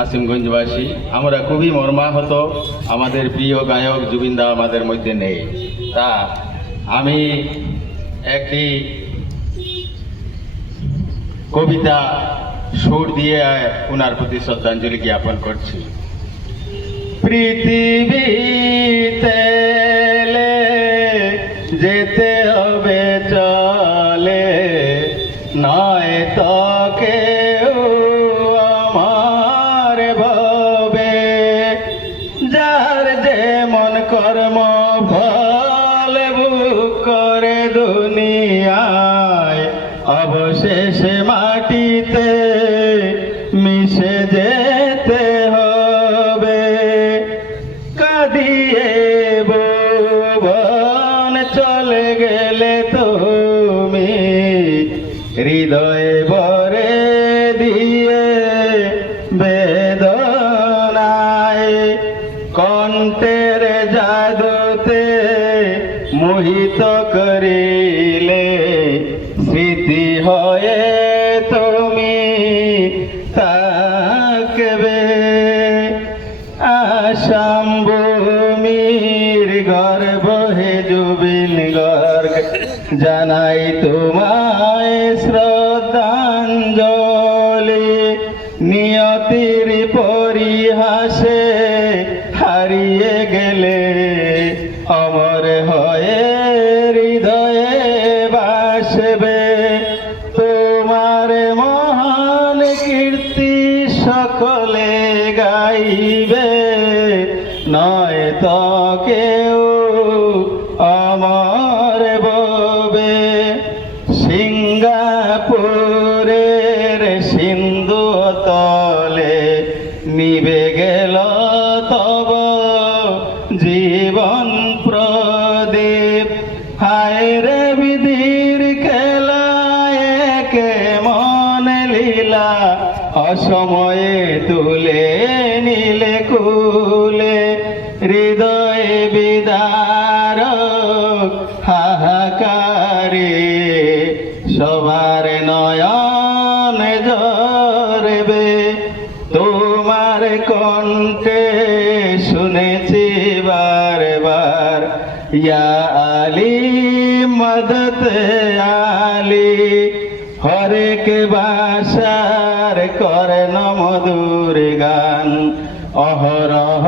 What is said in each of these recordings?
আসিমগঞ্জবাসী আমরা খুবই মর্মাহত, আমাদের প্রিয় গায়ক জুবিনদা আমাদের মধ্যে নেই। তা আমি একটি কবিতা সুর দিয়ে ওনার প্রতি শ্রদ্ধাঞ্জলি জ্ঞাপন করছি। পৃথিবীতে যেতে হবে চলে, নয় তো কেউ আমার ভবে, যার যেমন কর্ম ফল ভোগ করে দুনিয়ায়, অবশেষে মাটিতে মিশে যেতে হবে। কাঁদিয়ে ভুবন চলে গেলে তুমি, হৃদয়ে ভরে দিয়ে বেদনায়, কণ্ঠের জাদুতে মোহিত করিলে, স্মৃতি হয়ে তুমি থাকবে। আসাম ভূমির গর্ব হে জুবিন গর্গ, জানাই তোমায় শ্রদ্ধাঞ্জলি। নিয়তির পরিহাসে হারিয়ে গেলে, অমর হয়ে হৃদয়ে বাসবে। তোমার মহান কীর্তি সকলে গাইবে, নয় তো কেউ অমর ববে। সিঙ্গাপুরের সিন্ধু তলে নিবে গেল তব জীবন প্রদীপ। হায় রে বিধির খেলায় কেমন লীলা, অসময়ে তুলে নিলে কুলে। হৃদয় বিদারক হাহাকারে, সবার নয়ন ঝরবে। তোমার কণ্ঠে শুনেছি বারবার, ইয়া আলী মদত আলী। হরেক ভাষার করেন মধুর গান, অহরহ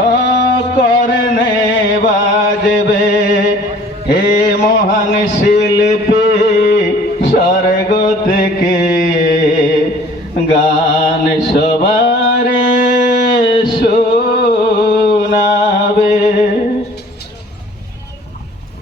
করনে বাজবে। হে মহান শিল্পী স্বর্গ থেকে, গান সবারে শোনাবে।